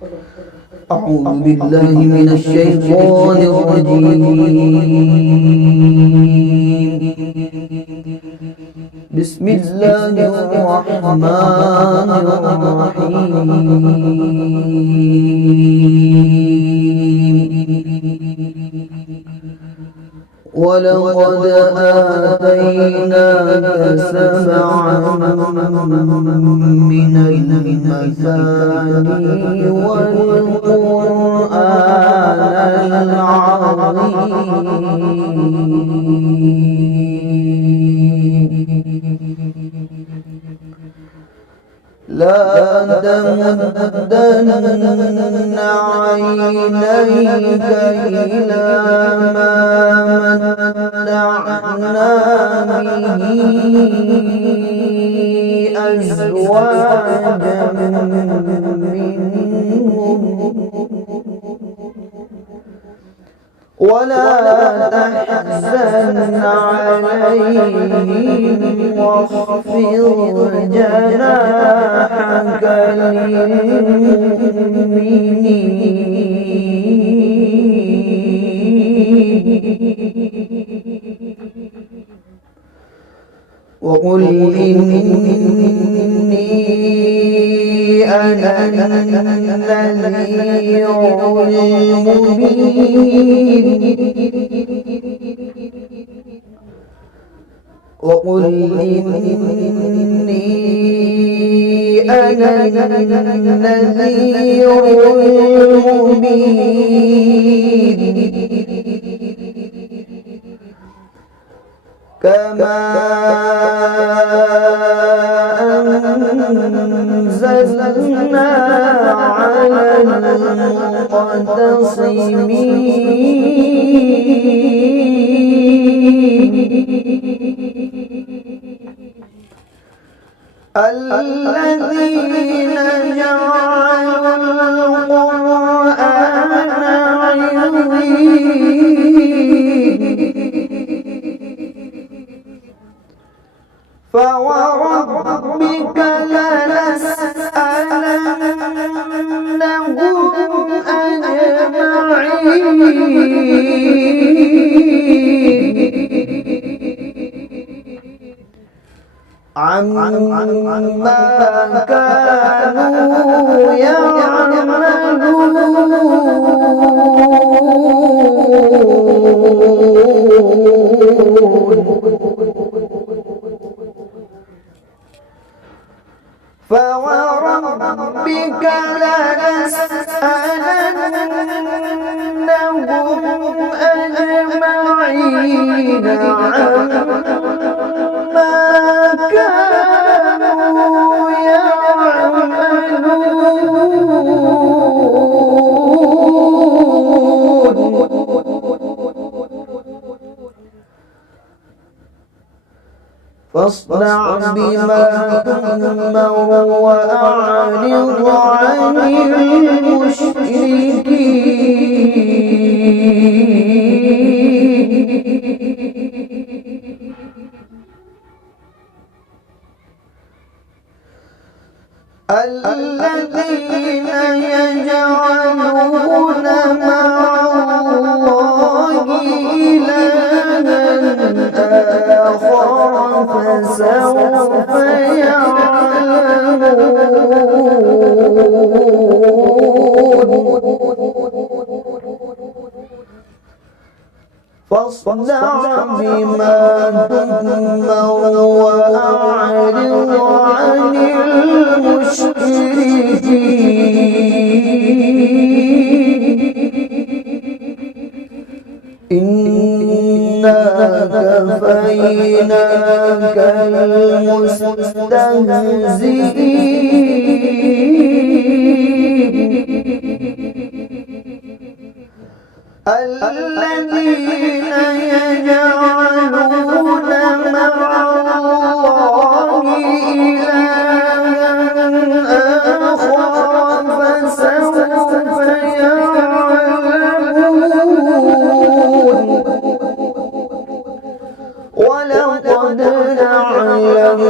أعوذ بالله من الشيطان الرجيم. بسم الله الرحمن الرحيم. ولقد آتيناك سبعا من المثاني والقرآن العظيم. لا تمدن عينيك إلى ما متعنا به أزواجا منهم ولا تحزن عليهم واخفض جناحك للمؤمنين وقل إني أنا النذير المبين وقل إني أنا النذير المبين كما أنزلنا على المقتصمين الذين جعلوا القرآن عضين فوربك لنسألنهم أجمعين عما كانوا يعملون فوربك لنسألنهم أجمعين عما كانوا يعملون فاصدع بما تؤمر وأعرض عن المشركين الذين يجعلون مع الله إلها آخر فسوف يعلمون فاصدع بما تؤمر وأعرض عن المشركين إنا كفيناك المستهزئين الذين يجعلون مع الله إلها آخر فسوف يعلمون ولقد نعلم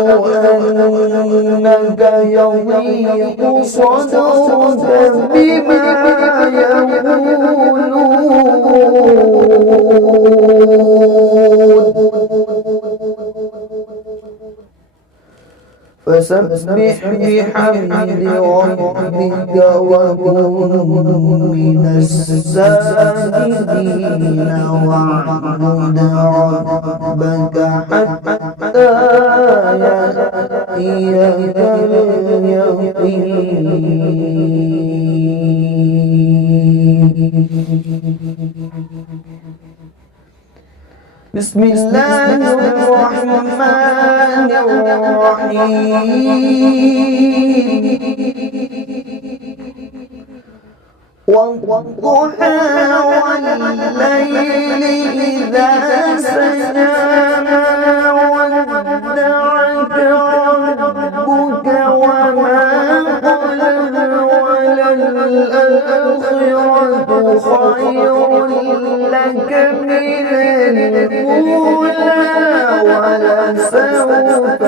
أنك يضيق صدرك بما فسبح بحمد ربك وكن من الساجدين واعبد ربك حتى يأتيك اليقين. بسم الله الرحمن الرحيم والضحى والليل إذا سجى ما ودعك ربك وما قلى وللآخرة خير لك من الأولى ولسوف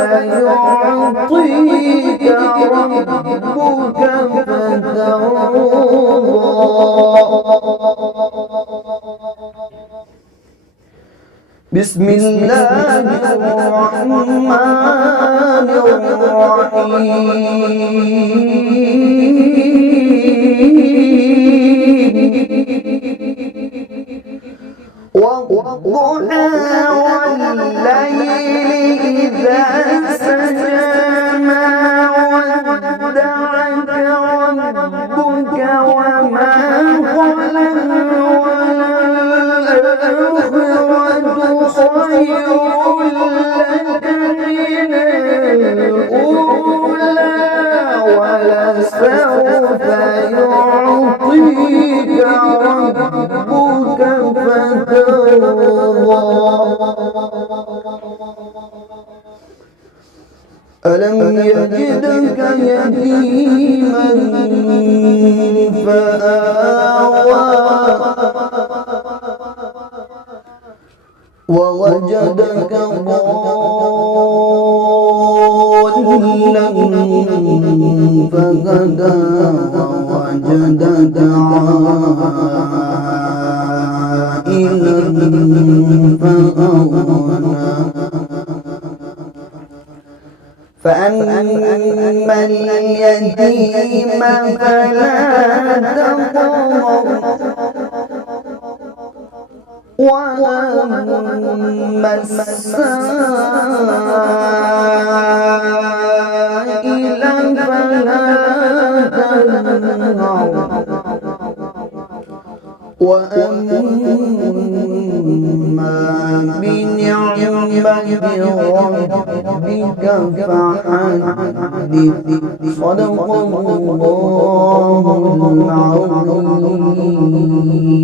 يعطيك ربك فترضى. بسم الله الرحمن الرحيم والضحى والليل إذا سجى ما ودعك ربك وما قلى وللآخرة خير لك من الأولى ولسوف يعطيك ربك فترضى. ألم يجدك يتيما فآوى ووجدك ضالا فهدى ووجدك عائلا فأغنى. فأما اليتيم فلا تقهر وأما السائل فلا تنهر وأما بنعمة ربك فحدث. صدق الله العظيم.